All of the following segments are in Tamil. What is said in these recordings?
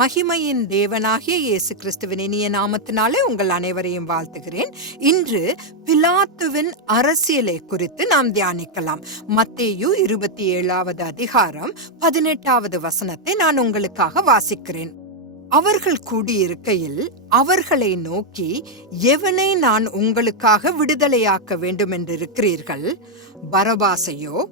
மகிமையின் தேவனாகிய இயேசு கிறிஸ்துவின் இனிய நாமத்தினாலே உங்கள் அனைவரையும் வாழ்த்துகிறேன். இன்று பிலாத்துவின் அரசியலை குறித்து நாம் தியானிக்கலாம். மத்தேயு இருபத்தி ஏழாவது அதிகாரம் பதினெட்டாவது வசனத்தை நான் உங்களுக்காக வாசிக்கிறேன். அவர்கள் கூடியிருக்கையில் அவர்களை நோக்கி எவனை நான் உங்களுக்காக விடுதலையாக்க வேண்டும் என்றிருக்கிறீர்கள் பரபாசையோ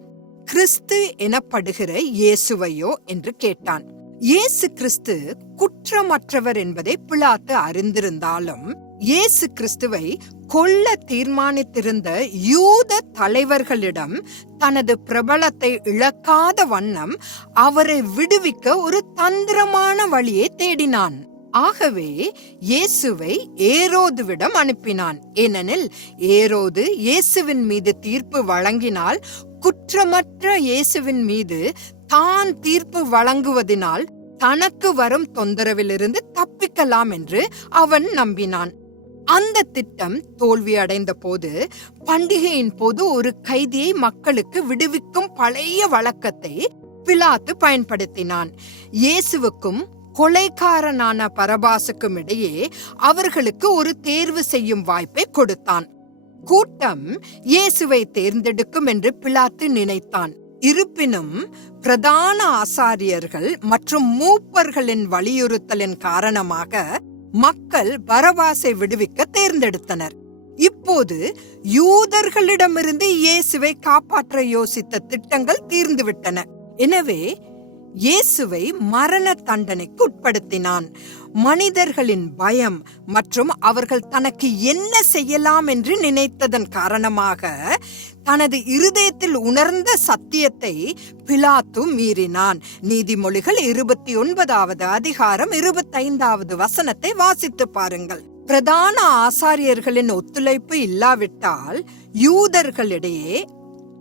கிறிஸ்து எனப்படுகிற இயேசுவையோ? என்று கேட்டான். இயேசு கிறிஸ்து குற்றமற்றவர் என்பதை பிளாத்து அறிந்திருந்தாலும் இயேசு கிறிஸ்துவை கொல்ல தீர்மானித்திருந்த யூத தலைவர்களிடம் தனது பிரபலத்தை இழக்காத வண்ணம் அவரை விடுவிக்க ஒரு தந்திரமான வழியை தேடினான். ஆகவே இயேசுவை ஏரோதுவிடம் அனுப்பினான். ஏனெனில் ஏரோது இயேசுவின் மீது தீர்ப்பு வழங்கினால் குற்றமற்ற இயேசுவின் மீது தான் தீர்ப்பு வழங்குவதினால் தனக்கு வரும் தொந்தரவிலிருந்து தப்பிக்கலாம் என்று அவன் நம்பினான். அந்த திட்டம் தோல்வி அடைந்த போது பண்டிகையின் போது ஒரு கைதியை மக்களுக்கு விடுவிக்கும் பழைய வழக்கத்தை பிலாத்து பயன்படுத்தினான். இயேசுவுக்கும் கொலைக்காரனான பரபாசுக்கும் இடையே அவர்களுக்கு ஒரு தேர்வு செய்யும் வாய்ப்பை கொடுத்தான். கூட்டம் இயேசுவை தேர்ந்தெடுக்கும் என்று பிலாத்து நினைத்தான். இருப்பினும் பிரதான ஆசாரியர்கள் மற்றும் மூப்பர்களின் வலியுறுத்தலின் காரணமாக மக்கள் பரவாசை விடுவிக்க தேர்ந்தெடுத்தனர். இப்போது யூதர்களிடமிருந்து இயேசுவை காப்பாற்ற யோசித்த திட்டங்கள் தீர்ந்துவிட்டன. எனவே இயேசுவை மரண தண்டனைக்கு உட்படுத்தினான். மனிதர்களின் பயம் மற்றும் அவர்கள் தனக்கு என்ன செய்யலாம் என்று நினைத்ததன் காரணமாக தனது இருதயத்தில் உணர்ந்த சத்தியத்தை பிலாத்து மீறினான். நீதிமொழிகள் இருபத்தி ஒன்பதாவது அதிகாரம் இருபத்தைந்தாவது வசனத்தை வாசித்து பாருங்கள். பிரதான ஆசாரியர்களின் ஒத்துழைப்பு இல்லாவிட்டால் யூதர்களிடையே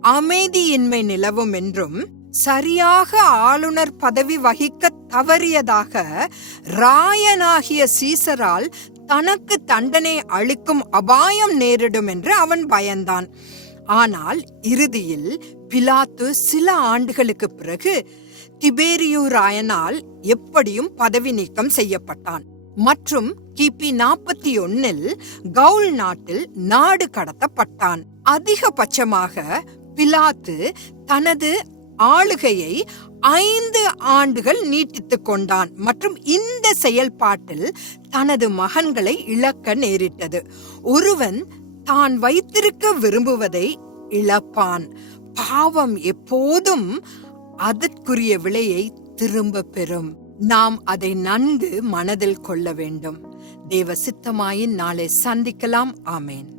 அமைதியின்மை நிலவும் என்றும் சரியாக ஆளுநர் பதவி வகிக்க தவறியதாக ராயனாகிய சீசரால் தனக்கு தண்டனை அளிக்கும் அபாயம் நேரிடும் என்று அவன் பயந்தான். ஆனால் இறுதியில் பிலாத்து சில ஆண்டுகளுக்கு பிறகு திபேரியு ராயனால் எப்படியும் பதவி நீக்கம் செய்யப்பட்டான். மற்றும் கிபி நாற்பத்தி ஒன்னில் கவுல் நாட்டில் நாடு கடத்தப்பட்டான். அதிகபட்சமாக பிலாத்து தனது ஆளுகையை ஐந்து ஆண்டுகள் நீட்டித்துக் கொண்டான் மற்றும் இந்த செயல்பாட்டில் தனது மகன்களை இழக்க நேரிட்டது. ஒருவன் தான் வைத்திருக்க விரும்புவதை இழப்பான். பாவம் எப்போதும் அதற்குரிய விலையை திரும்ப பெறும். நாம் அதை நன்கு மனதில் கொள்ள வேண்டும். தேவ சித்தமாயின் நாளை சந்திக்கலாம். ஆமேன்.